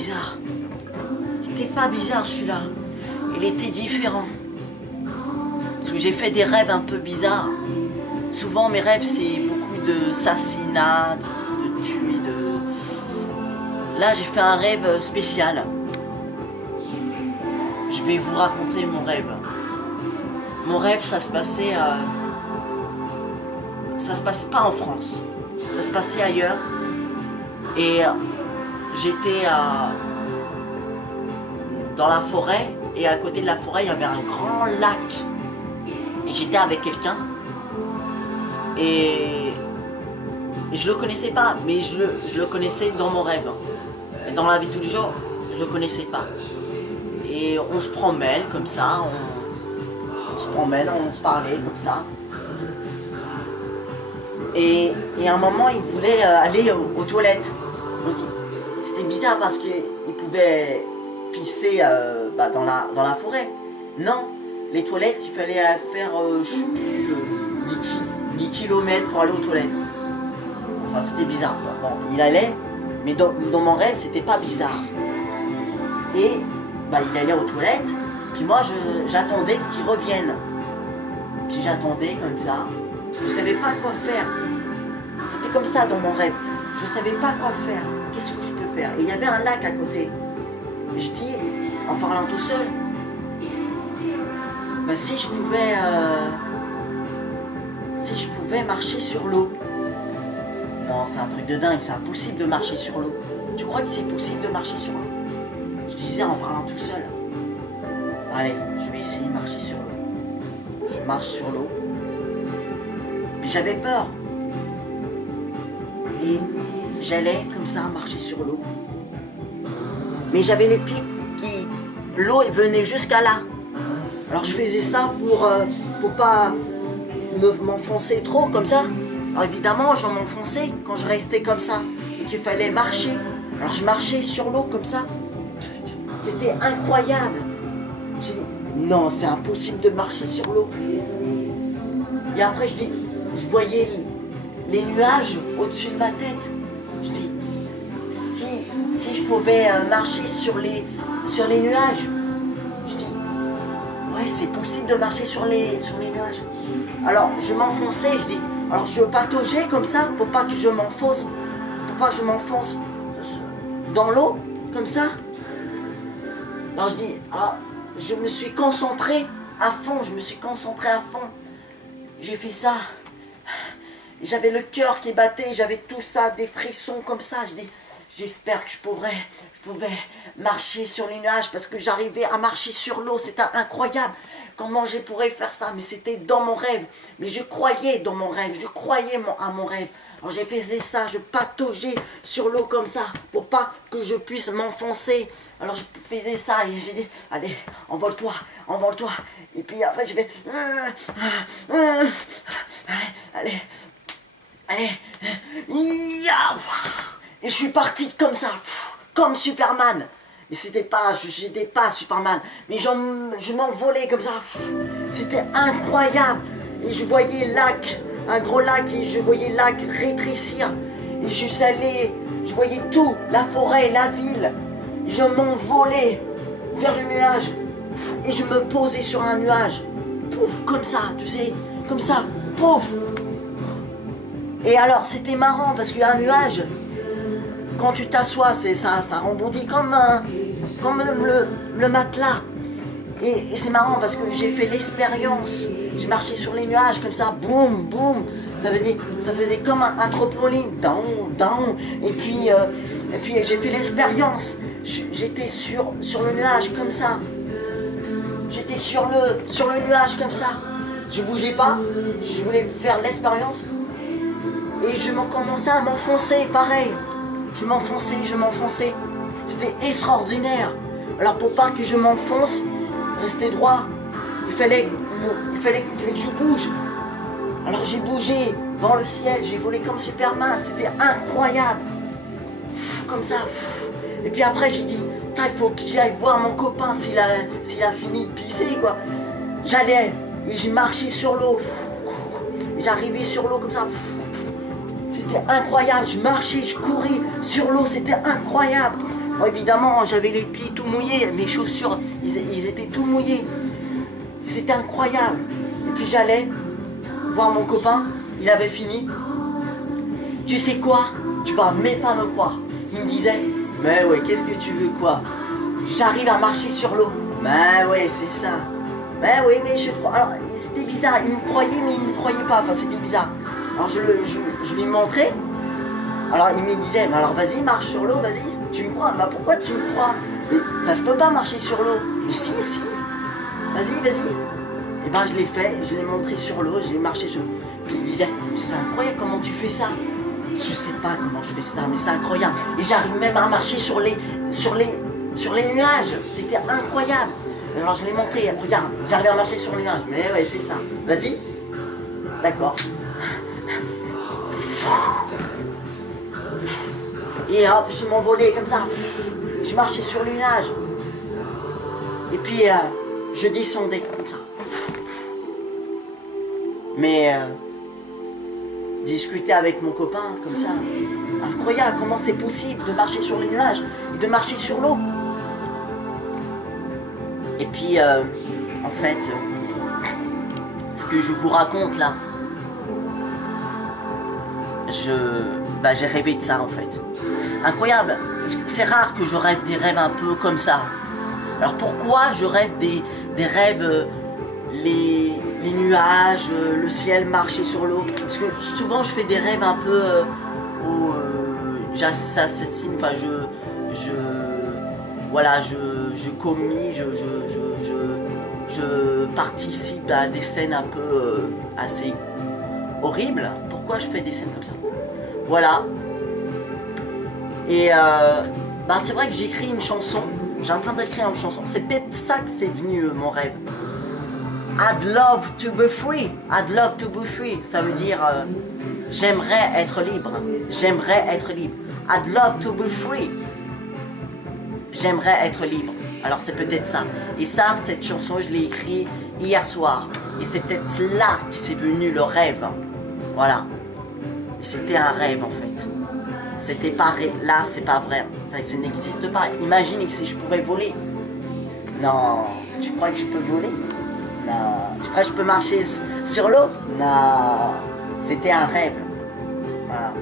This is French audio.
bizarre. Il était pas bizarre celui-là. Il était différent. Parce que j'ai fait des rêves un peu bizarres. Souvent mes rêves c'est beaucoup d'assassinats, de tuer, Là j'ai fait un rêve spécial. Je vais vous raconter mon rêve. Mon rêve ça se passait pas en France. Ça se passait ailleurs. Et j'étais dans la forêt. Et à côté de la forêt il y avait un grand lac. Et j'étais avec quelqu'un. Et je le connaissais pas, mais je le connaissais dans mon rêve. Et dans la vie de tous les jours, je le connaissais pas. Et on se promène comme ça, on se promène, on se parlait comme ça. Et à un moment, il voulait aller aux toilettes. Donc c'était bizarre parce qu'il pouvait pisser dans la forêt. Non, les toilettes, il fallait faire, je sais plus, 10 km pour aller aux toilettes. Enfin, c'était bizarre, quoi. Bon, il allait, mais dans mon rêve, c'était pas bizarre. Et il allait aux toilettes, puis moi, j'attendais qu'il revienne. Puis j'attendais comme ça. Je savais pas quoi faire. C'était comme ça dans mon rêve. Je savais pas quoi faire. Qu'est-ce que je peux faire? Et il y avait un lac à côté. Et je dis, en parlant tout seul, si je pouvais marcher sur l'eau. Non, c'est un truc de dingue, c'est impossible de marcher sur l'eau. Tu crois que c'est possible de marcher sur l'eau? Je disais en parlant tout seul. Allez, je vais essayer de marcher sur l'eau. Je marche sur l'eau. Mais j'avais peur. Et j'allais comme ça marcher sur l'eau. Mais j'avais les pieds qui... L'eau venait jusqu'à là. Alors je faisais ça pour pas m'enfoncer trop comme ça. Alors évidemment je m'enfonçais quand je restais comme ça. Donc il fallait marcher. Alors je marchais sur l'eau comme ça. C'était incroyable. J'ai dit non, c'est impossible de marcher sur l'eau. Et après je voyais les nuages au-dessus de ma tête. Je dis si je pouvais marcher sur les nuages. Je dis ouais, c'est possible de marcher sur les nuages. Alors je m'enfonçais, je dis, alors je pataugeais comme ça pour pas que je m'enfonce, dans l'eau, comme ça. Alors je dis, je me suis concentré à fond, J'ai fait ça. J'avais le cœur qui battait, j'avais tout ça, des frissons comme ça. Je dis, j'espère que je pouvais marcher sur les nuages parce que j'arrivais à marcher sur l'eau, c'était incroyable. Comment je pourrais faire ça? Mais c'était dans mon rêve. Mais je croyais dans mon rêve, je croyais à mon rêve. Alors j'ai fait ça, je pataugeais sur l'eau comme ça pour pas que je puisse m'enfoncer. Alors je faisais ça et j'ai dit, allez, envole-toi. Et puis après je vais, allez. Et je suis parti comme ça, comme Superman. Mais j'étais pas Superman, mais je m'envolais comme ça. C'était incroyable. Et je voyais le lac, un gros lac, et je voyais le lac rétrécir. Et je voyais tout, la forêt, la ville. Je m'envolais vers le nuage. Et je me posais sur un nuage. Pouf, comme ça, tu sais, comme ça, pouf. Et alors, c'était marrant parce qu'un nuage, quand tu t'assois, ça rebondit comme le matelas. Et c'est marrant parce que j'ai fait l'expérience. J'ai marché sur les nuages comme ça, boum, boum. Ça faisait comme un trampoline, down. Et puis j'ai fait l'expérience. J'étais sur le nuage comme ça. J'étais sur le nuage comme ça. Je bougeais pas. Je voulais faire l'expérience. Et je commençais à m'enfoncer, pareil. Je m'enfonçais. C'était extraordinaire. Alors pour pas que je m'enfonce, rester droit, il fallait que je bouge. Alors j'ai bougé dans le ciel, j'ai volé comme Superman, c'était incroyable. Comme ça. Et puis après j'ai dit, il faut que j'aille voir mon copain s'il a fini de pisser, quoi. J'allais et j'ai marché sur l'eau. J'arrivais sur l'eau comme ça. C'était incroyable, je marchais, je courais sur l'eau, c'était incroyable. Bon, évidemment, j'avais les pieds tout mouillés, mes chaussures, ils étaient tout mouillés. C'était incroyable. Et puis j'allais voir mon copain, il avait fini. Tu sais quoi? Tu vas même pas me croire. Il me disait, mais ouais, qu'est-ce que tu veux quoi? J'arrive à marcher sur l'eau. Mais ouais, c'est ça. Mais oui, mais je crois. Alors, c'était bizarre. Il me croyait, mais il ne me croyait pas. Enfin, c'était bizarre. Alors, je lui montrais. Alors, il me disait, mais alors, vas-y, marche sur l'eau, vas-y. Tu me crois? Bah, pourquoi tu me crois? Mais ça se peut pas marcher sur l'eau. Mais si, si. Vas-y, vas-y. Et ben, je l'ai fait. Je l'ai montré sur l'eau. J'ai marché sur l'eau. Puis il disait, mais c'est incroyable comment tu fais ça. Je sais pas comment je fais ça, mais c'est incroyable. Et j'arrive même à marcher sur les nuages. C'était incroyable. Alors je l'ai montré, regarde, j'arrive à marcher sur les nuages. Mais ouais, c'est ça. Vas-y. D'accord. Et hop, je m'envolais comme ça. Je marchais sur les nuages. Et puis je descendais comme ça. Mais discuter avec mon copain comme ça. Incroyable, comment c'est possible de marcher sur les nuages et de marcher sur l'eau. Et puis, en fait, ce que je vous raconte là, j'ai rêvé de ça en fait. Incroyable, c'est rare que je rêve des rêves un peu comme ça. Alors pourquoi je rêve des rêves, les nuages, le ciel marcher sur l'eau? Parce que souvent je fais des rêves un peu où j'assassine, enfin je commis, je participe à des scènes un peu assez horribles. Pourquoi je fais des scènes comme ça? Voilà. Et c'est vrai que j'écris une chanson. J'ai en train d'écrire une chanson. C'est peut-être ça que c'est venu mon rêve. I'd love to be free. I'd love to be free. Ça veut dire j'aimerais être libre. J'aimerais être libre. I'd love to be free. J'aimerais être libre. Alors c'est peut-être ça. Et ça, cette chanson, je l'ai écrite hier soir. Et c'est peut-être là que c'est venu le rêve. Voilà. Et c'était un rêve en fait. C'était pas là, c'est pas vrai. Ça n'existe pas. Imagine que si je pouvais voler. Non. Tu crois que je peux voler? Non. Tu crois que je peux marcher sur l'eau? Non. C'était un rêve. Voilà.